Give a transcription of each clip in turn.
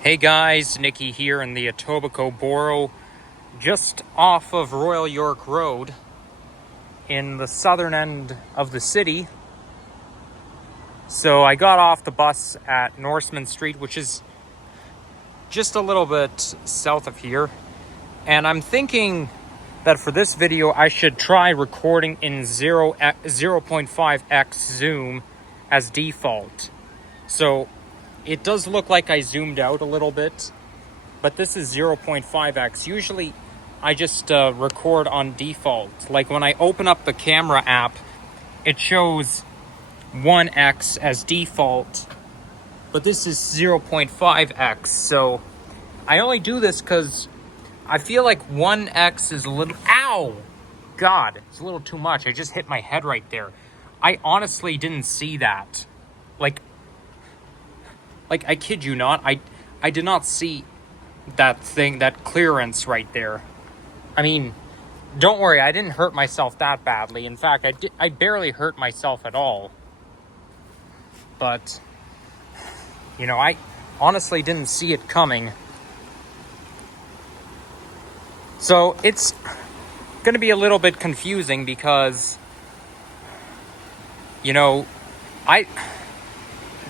Hey guys, Nikki here in the Etobicoke borough, just off of Royal York Road in the southern end of the city. So I got off the bus at Norseman Street, which is just a little bit south of here. And I'm thinking that for this video, I should try recording in 0.5x zoom as default. So it does look like I zoomed out a little bit, but this is 0.5x. Usually I just record on default. Like when I open up the camera app, it shows 1x as default, but this is 0.5x. So I only do this because I feel like 1x is a little, ow, God, it's a little too much. I just hit my head right there. I honestly didn't see that. Like I kid you not, I did not see that thing, that clearance right there. I mean, don't worry, I didn't hurt myself that badly. In fact, I barely hurt myself at all. But, you know, I honestly didn't see it coming. So it's going to be a little bit confusing because, you know,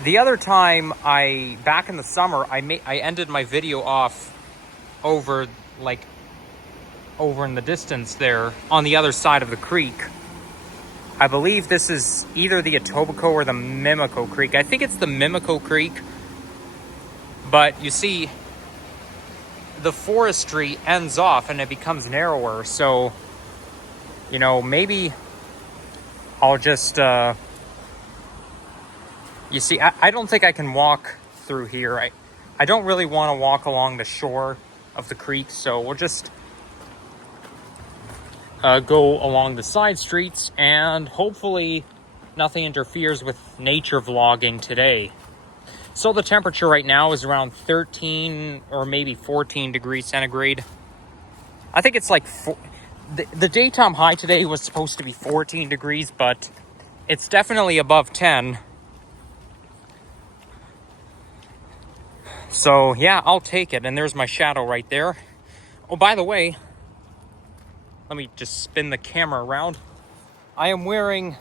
the other time back in the summer, I ended my video off over in the distance there on the other side of the creek. I believe this is either the Etobicoke or the Mimico Creek. I think it's the Mimico Creek. But you see, the forestry ends off and it becomes narrower. So, you know, maybe I'll just, you see, I don't think I can walk through here. I don't really want to walk along the shore of the creek. So we'll just go along the side streets, and hopefully nothing interferes with nature vlogging today. So the temperature right now is around 13 or maybe 14 degrees centigrade. I think it's like the daytime high today was supposed to be 14 degrees, but it's definitely above 10. So yeah, I'll take it. And there's my shadow right there. Oh, by the way, let me just spin the camera around. I am wearing,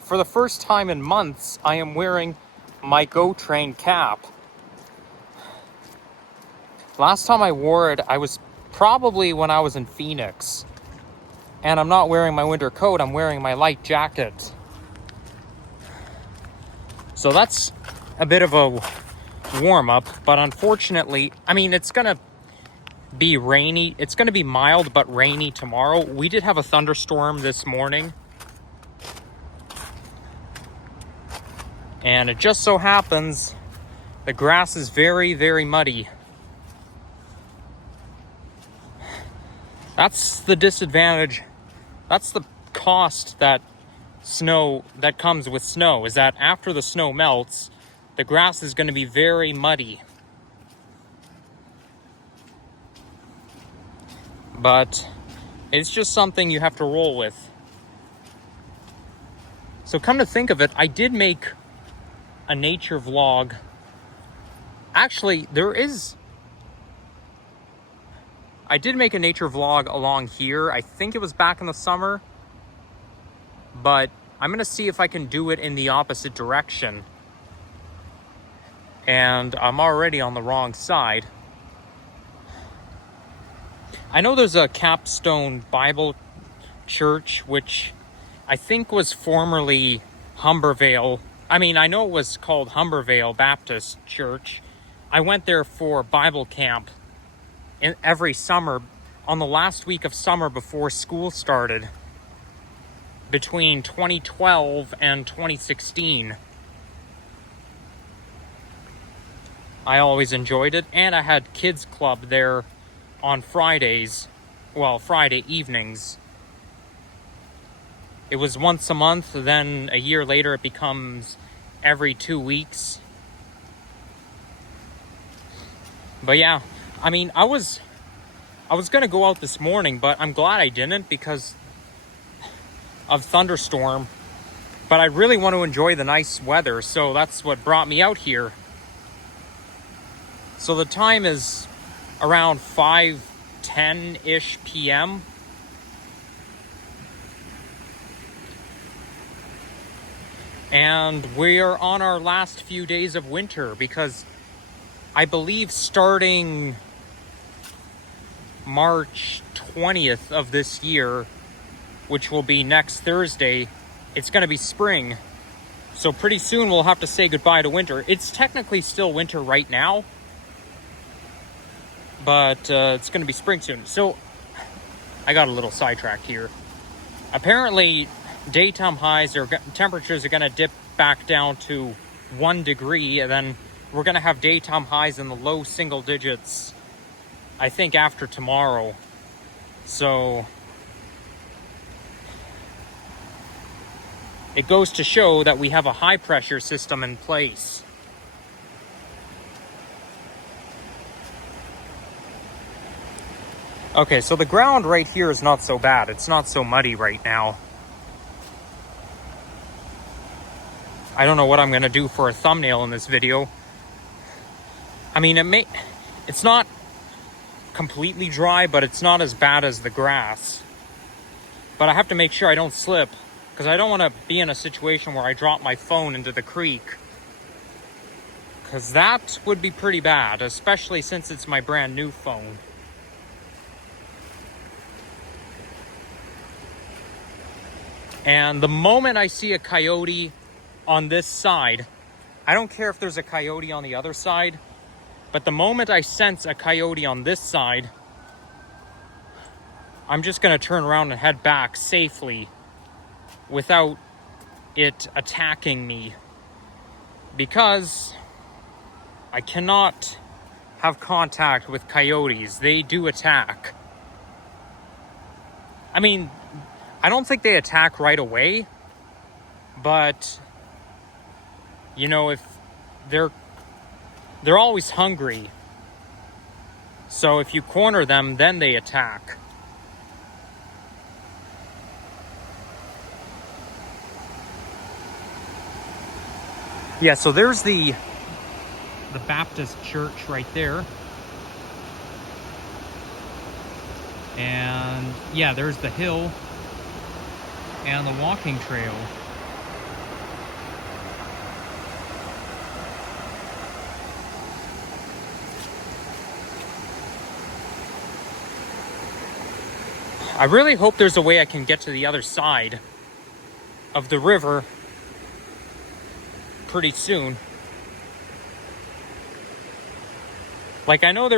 for the first time in months, I am wearing my GO Train cap. Last time I wore it, I was probably when I was in Phoenix. And I'm not wearing my winter coat, I'm wearing my light jacket. So that's a bit of a warm up, but unfortunately, I mean, it's gonna be rainy. It's going to be mild but rainy tomorrow. We did have a thunderstorm this morning, and it just so happens the grass is very, very muddy. That's the disadvantage. That's the cost that comes with snow, is that after the snow melts, the grass is going to be very muddy. But it's just something you have to roll with. So come to think of it, I did make a nature vlog. Actually, I did make a nature vlog along here. I think it was back in the summer. But I'm going to see if I can do it in the opposite direction. And I'm already on the wrong side. I know there's a Capstone Bible Church, which I think was formerly Humbervale. I mean, I know it was called Humbervale Baptist Church. I went there for Bible camp every summer on the last week of summer before school started, between 2012 and 2016. I always enjoyed it, and I had kids club there on Fridays, well, Friday evenings. It was once a month, then a year later it becomes every 2 weeks. But yeah, I mean, I was going to go out this morning, but I'm glad I didn't because of thunderstorm. But I really want to enjoy the nice weather, so that's what brought me out here. So the time is around 5:10-ish p.m. And we're on our last few days of winter because I believe starting March 20th of this year, which will be next Thursday, it's going to be spring. So pretty soon we'll have to say goodbye to winter. It's technically still winter right now, but it's going to be spring soon. So I got a little sidetracked here. Apparently, daytime highs or temperatures are going to dip back down to 1 degree, and then we're going to have daytime highs in the low single digits, I think, after tomorrow. So it goes to show that we have a high pressure system in place. Okay, so the ground right here is not so bad. It's not so muddy right now. I don't know what I'm going to do for a thumbnail in this video. I mean, it's not completely dry, but it's not as bad as the grass. But I have to make sure I don't slip, because I don't want to be in a situation where I drop my phone into the creek. Because that would be pretty bad, especially since it's my brand new phone. And the moment I see a coyote on this side, I don't care if there's a coyote on the other side, but the moment I sense a coyote on this side, I'm just going to turn around and head back safely without it attacking me, because I cannot have contact with coyotes. They do attack. I mean, I don't think they attack right away, but you know, if they're always hungry. So if you corner them, then they attack. Yeah, so there's the Baptist church right there. And yeah, there's the hill and the walking trail. I really hope there's a way I can get to the other side of the river pretty soon. Like, I know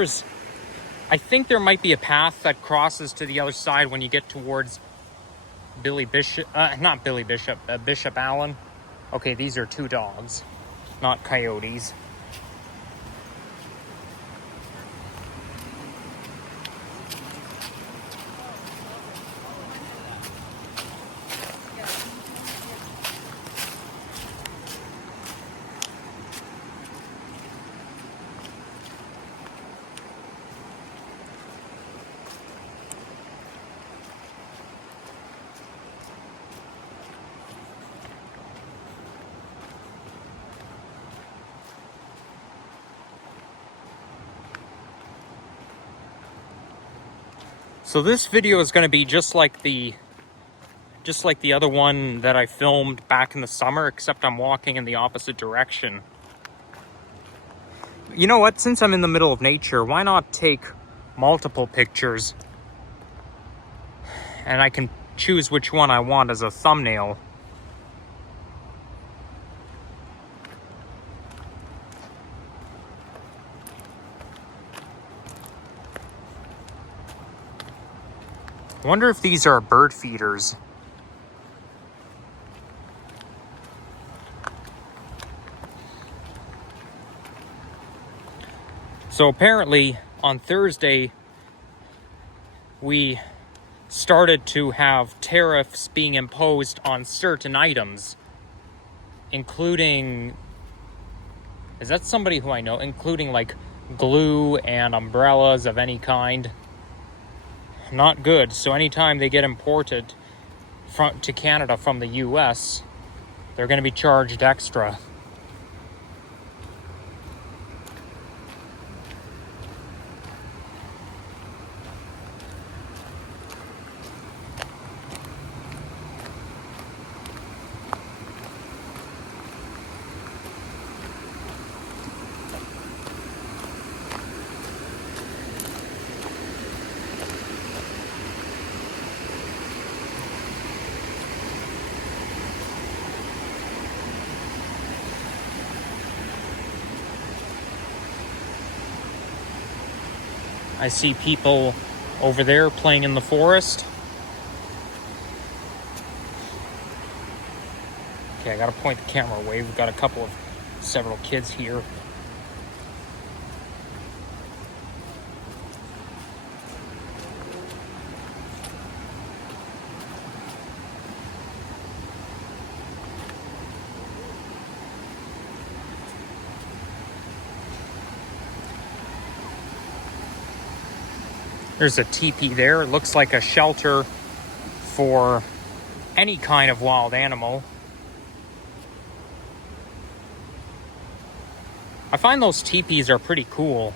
I think there might be a path that crosses to the other side when you get towards Bishop Allen. Okay, these are two dogs, not coyotes. So this video is going to be just like the other one that I filmed back in the summer, except I'm walking in the opposite direction. You know what? Since I'm in the middle of nature, why not take multiple pictures? And I can choose which one I want as a thumbnail. I wonder if these are bird feeders. So apparently on Thursday, we started to have tariffs being imposed on certain items, including, is that somebody who I know? Including like glue and umbrellas of any kind. Not good. So anytime they get imported to Canada from the US, they're going to be charged extra. I see people over there playing in the forest. Okay, I gotta point the camera away. We've got several kids here. There's a teepee there. It looks like a shelter for any kind of wild animal. I find those teepees are pretty cool.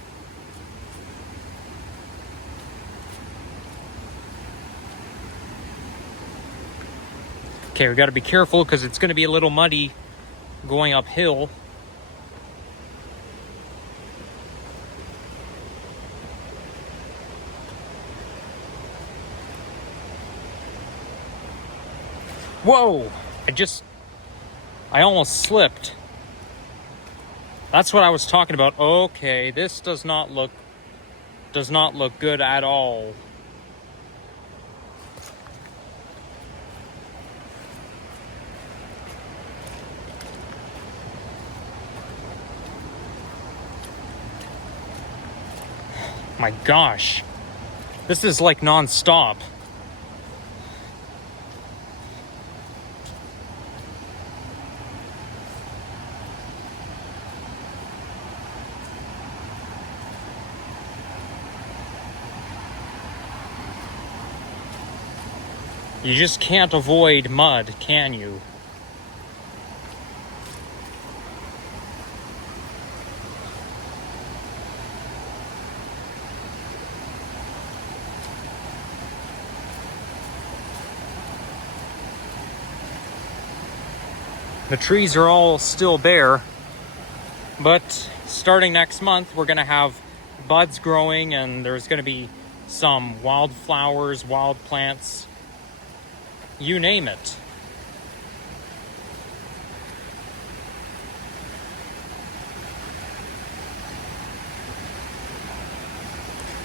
Okay, we got to be careful because it's going to be a little muddy going uphill. Whoa! I almost slipped. That's what I was talking about. Okay, this does not look good at all. My gosh. This is like non-stop. You just can't avoid mud, can you? The trees are all still bare, but starting next month, we're going to have buds growing, and there's going to be some wildflowers, wild plants, you name it.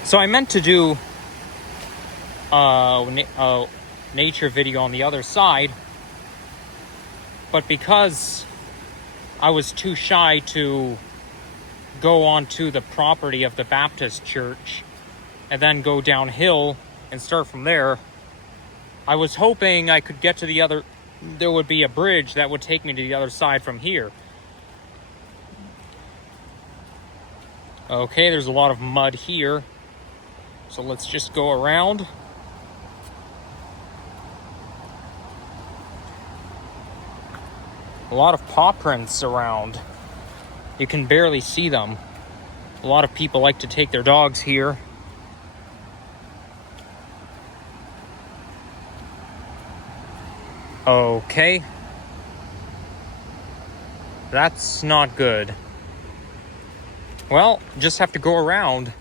So I meant to do a nature video on the other side, but because I was too shy to go onto the property of the Baptist church and then go downhill and start from there, I was hoping I could get to there would be a bridge that would take me to the other side from here. Okay, there's a lot of mud here, so let's just go around. A lot of paw prints around. You can barely see them. A lot of people like to take their dogs here. Okay. That's not good. Well, just have to go around.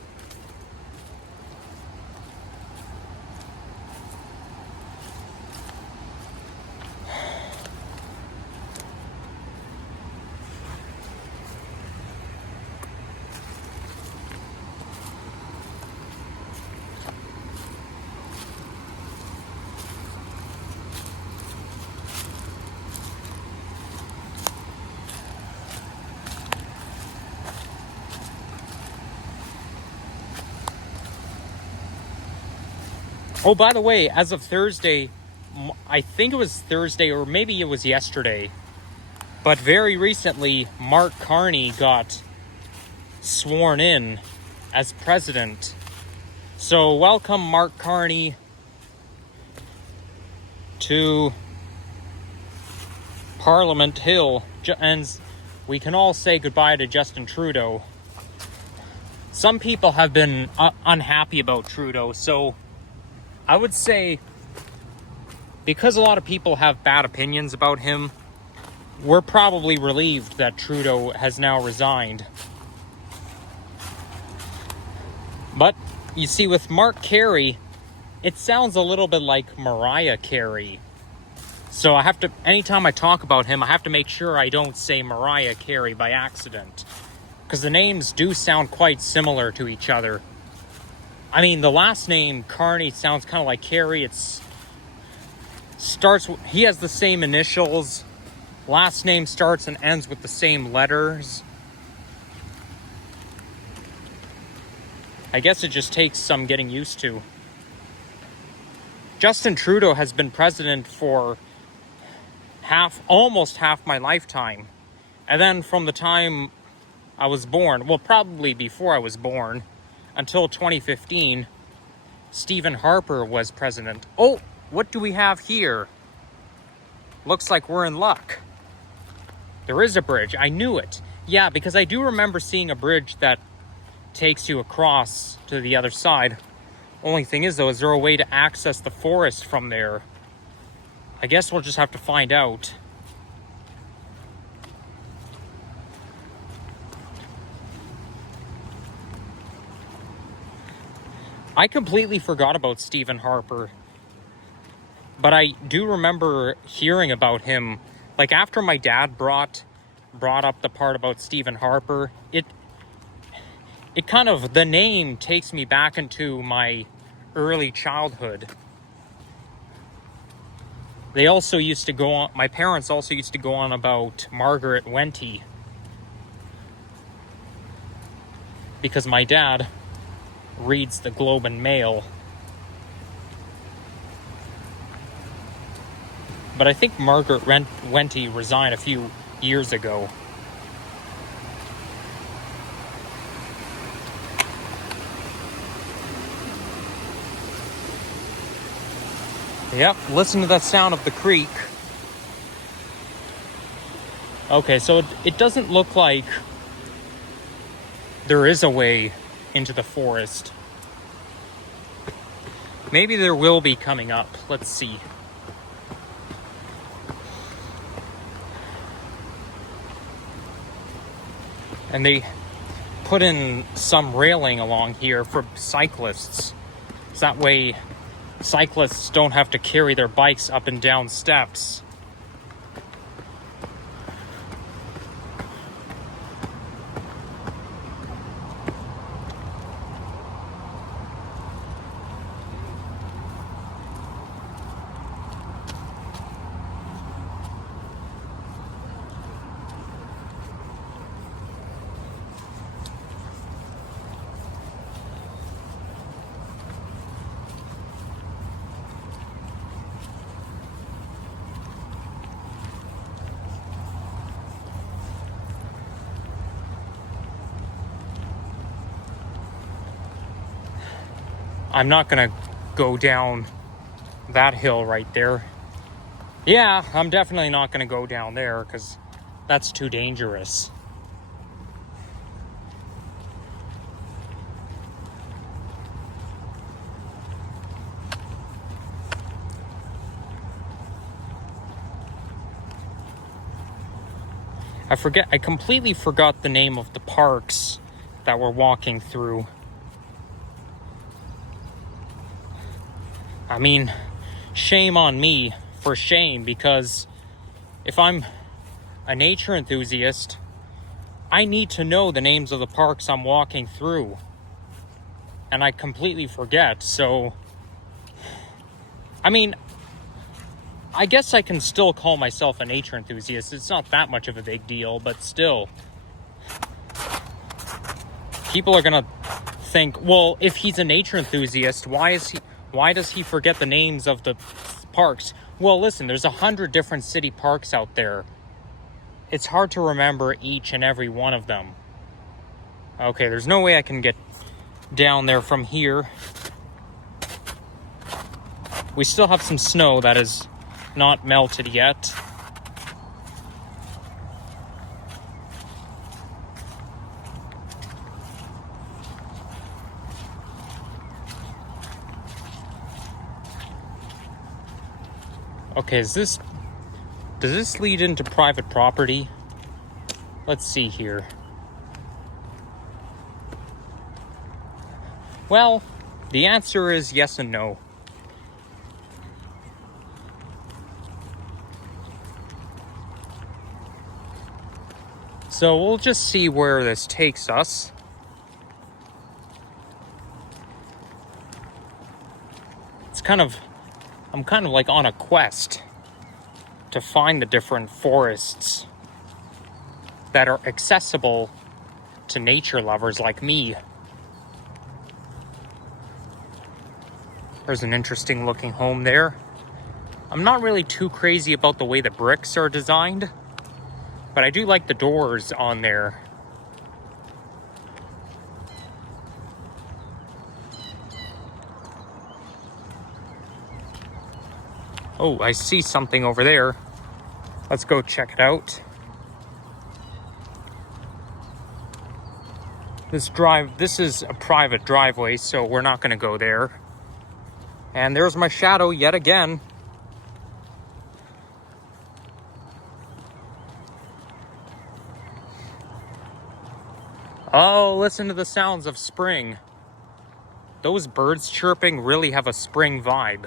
Oh, by the way, as of Thursday, I think it was Thursday or maybe it was yesterday, but very recently, Mark Carney got sworn in as president. So welcome, Mark Carney, to Parliament Hill. And we can all say goodbye to Justin Trudeau. Some people have been unhappy about Trudeau, so I would say, because a lot of people have bad opinions about him, we're probably relieved that Trudeau has now resigned. But, you see, with Mark Carey, it sounds a little bit like Mariah Carey. So I have to, anytime I talk about him, I have to make sure I don't say Mariah Carey by accident, because the names do sound quite similar to each other. I mean, the last name Carney sounds kind of like Carey. He has the same initials. Last name starts and ends with the same letters. I guess it just takes some getting used to. Justin Trudeau has been president for almost half my lifetime. And then from the time I was born, well, probably before I was born, until 2015, Stephen Harper was president. Oh, what do we have here? Looks like we're in luck. There is a bridge. I knew it. Yeah, because I do remember seeing a bridge that takes you across to the other side. Only thing is, though, is there a way to access the forest from there? I guess we'll just have to find out. I completely forgot about Stephen Harper. But I do remember hearing about him. Like, after my dad brought up the part about Stephen Harper, it kind of, the name takes me back into my early childhood. They also used to go on, my parents also used to go on about Margaret Wente. Because my dad reads the Globe and Mail. But I think Margaret Wente resigned a few years ago. Yep, listen to the sound of the creek. Okay, so it doesn't look like there is a way into the forest. Maybe there will be coming up. Let's see. And they put in some railing along here for cyclists. So that way cyclists don't have to carry their bikes up and down steps. I'm not gonna go down that hill right there. Yeah, I'm definitely not gonna go down there because that's too dangerous. I completely forgot the name of the parks that we're walking through. I mean, shame on me for shame, because if I'm a nature enthusiast, I need to know the names of the parks I'm walking through. And I completely forget, so... I mean, I guess I can still call myself a nature enthusiast. It's not that much of a big deal, but still. People are gonna think, well, if he's a nature enthusiast, why does he forget the names of the parks? Well, listen, there's 100 different city parks out there. It's hard to remember each and every one of them. Okay, there's no way I can get down there from here. We still have some snow that is not melted yet. Okay, does this lead into private property? Let's see here. Well, the answer is yes and no. So we'll just see where this takes us. I'm kind of like on a quest to find the different forests that are accessible to nature lovers like me. There's an interesting looking home there. I'm not really too crazy about the way the bricks are designed, but I do like the doors on there. Oh, I see something over there. Let's go check it out. This is a private driveway, so we're not going to go there. And there's my shadow yet again. Oh, listen to the sounds of spring. Those birds chirping really have a spring vibe.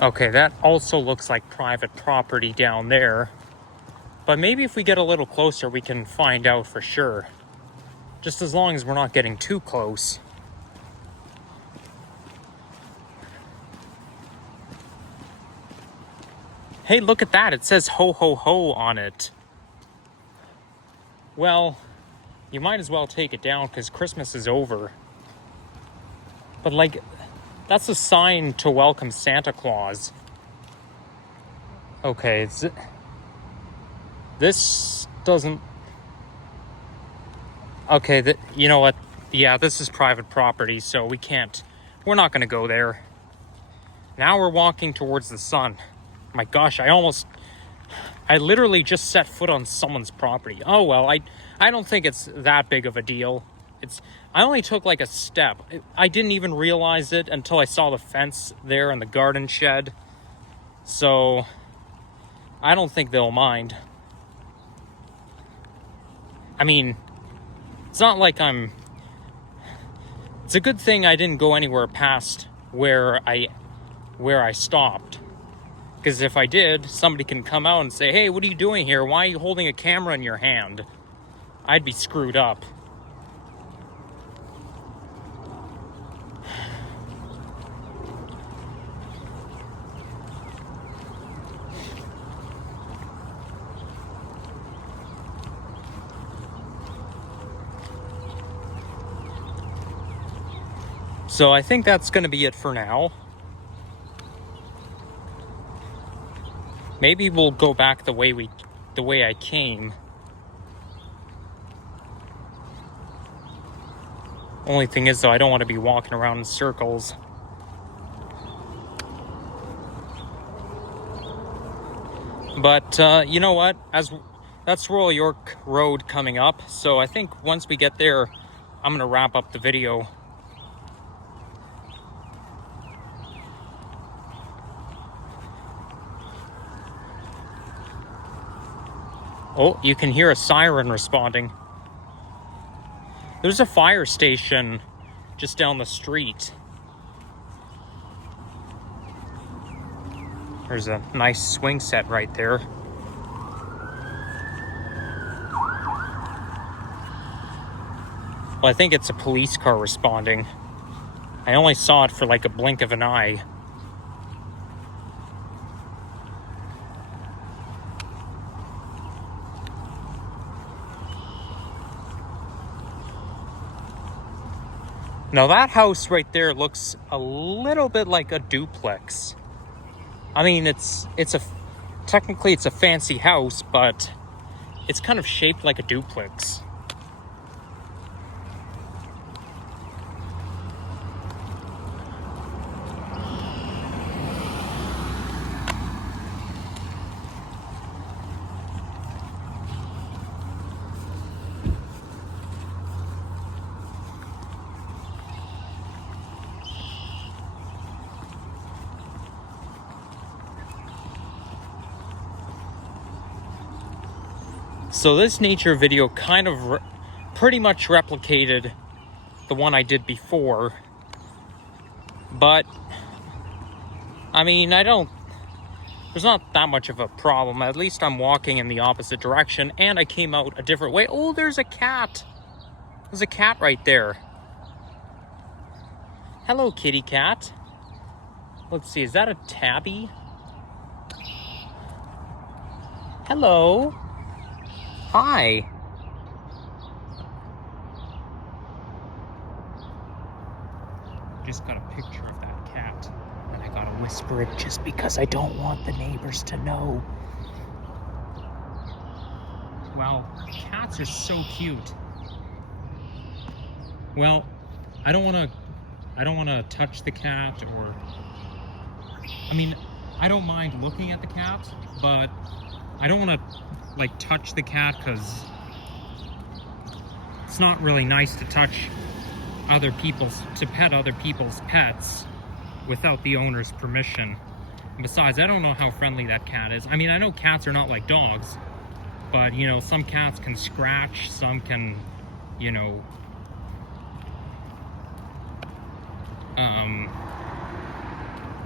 Okay, that also looks like private property down there. But maybe if we get a little closer, we can find out for sure. Just as long as we're not getting too close. Hey, look at that. It says ho ho ho on it. Well, you might as well take it down because Christmas is over. But like, that's a sign to welcome Santa Claus. Okay, this doesn't... Okay, you know what? Yeah, this is private property, so we're not going to go there. Now we're walking towards the sun. My gosh, I literally just set foot on someone's property. Oh, well, I don't think it's that big of a deal. I only took like a step. I didn't even realize it until I saw the fence there and the garden shed. So, I don't think they'll mind. I mean, it's not like it's a good thing I didn't go anywhere past where I stopped. Because if I did, somebody can come out and say, hey, what are you doing here? Why are you holding a camera in your hand? I'd be screwed up. So I think that's going to be it for now. Maybe we'll go back the way I came. Only thing is, though, I don't want to be walking around in circles. But you know what? That's Royal York Road coming up. So I think once we get there, I'm going to wrap up the video. Oh, you can hear a siren responding. There's a fire station just down the street. There's a nice swing set right there. Well, I think it's a police car responding. I only saw it for like a blink of an eye. Now that house right there looks a little bit like a duplex. I mean, technically it's a fancy house, but it's kind of shaped like a duplex. So this nature video kind of pretty much replicated the one I did before. But, I mean, there's not that much of a problem. At least I'm walking in the opposite direction, and I came out a different way. Oh, there's a cat. There's a cat right there. Hello, kitty cat. Let's see, is that a tabby? Hello. Hi. Just got a picture of that cat, and I gotta whisper it just because I don't want the neighbors to know. Wow, cats are so cute. Well, I don't want to touch the cat, or I mean, I don't mind looking at the cat, but I don't want to like touch the cat because it's not really nice to touch pet other people's pets without the owner's permission. And besides, I don't know how friendly that cat is. I mean, I know cats are not like dogs, but you know, some cats can scratch, some can, you know,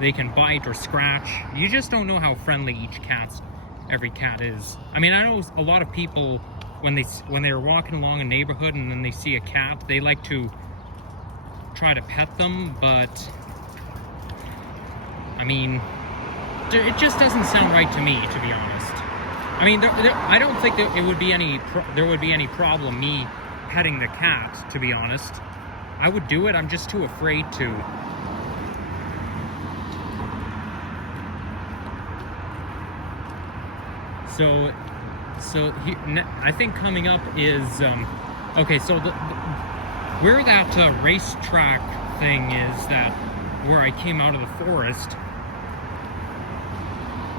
they can bite or scratch. You just don't know how friendly every cat is. I mean, I know a lot of people, when they're walking along a neighborhood and then they see a cat, they like to try to pet them, but I mean, it just doesn't sound right to me, to be honest. I mean, I don't think that there would be any problem me petting the cat, to be honest. I would do it, I'm just too afraid to. So I think coming up is, okay, so where that racetrack thing is, where I came out of the forest,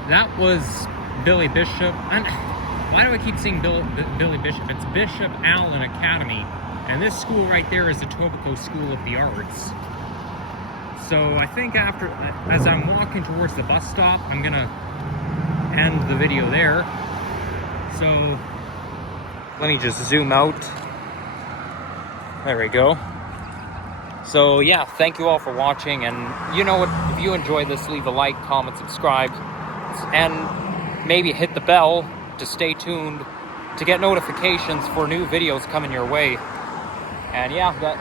that was Billy Bishop. Why do I keep saying Billy Bishop? It's Bishop Allen Academy, and this school right there is the Etobicoke School of the Arts. So I think as I'm walking towards the bus stop, I'm gonna end the video there. So let me just zoom out. There we go. So yeah, thank you all for watching, and you know what, if you enjoyed this, leave a like, comment, subscribe, and maybe hit the bell to stay tuned to get notifications for new videos coming your way. And yeah,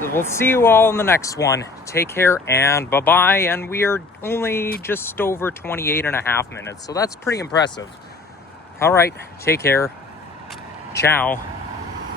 we'll see you all in the next one. Take care and bye-bye. And we are only just over 28.5 minutes, so that's pretty impressive. All right, take care. Ciao.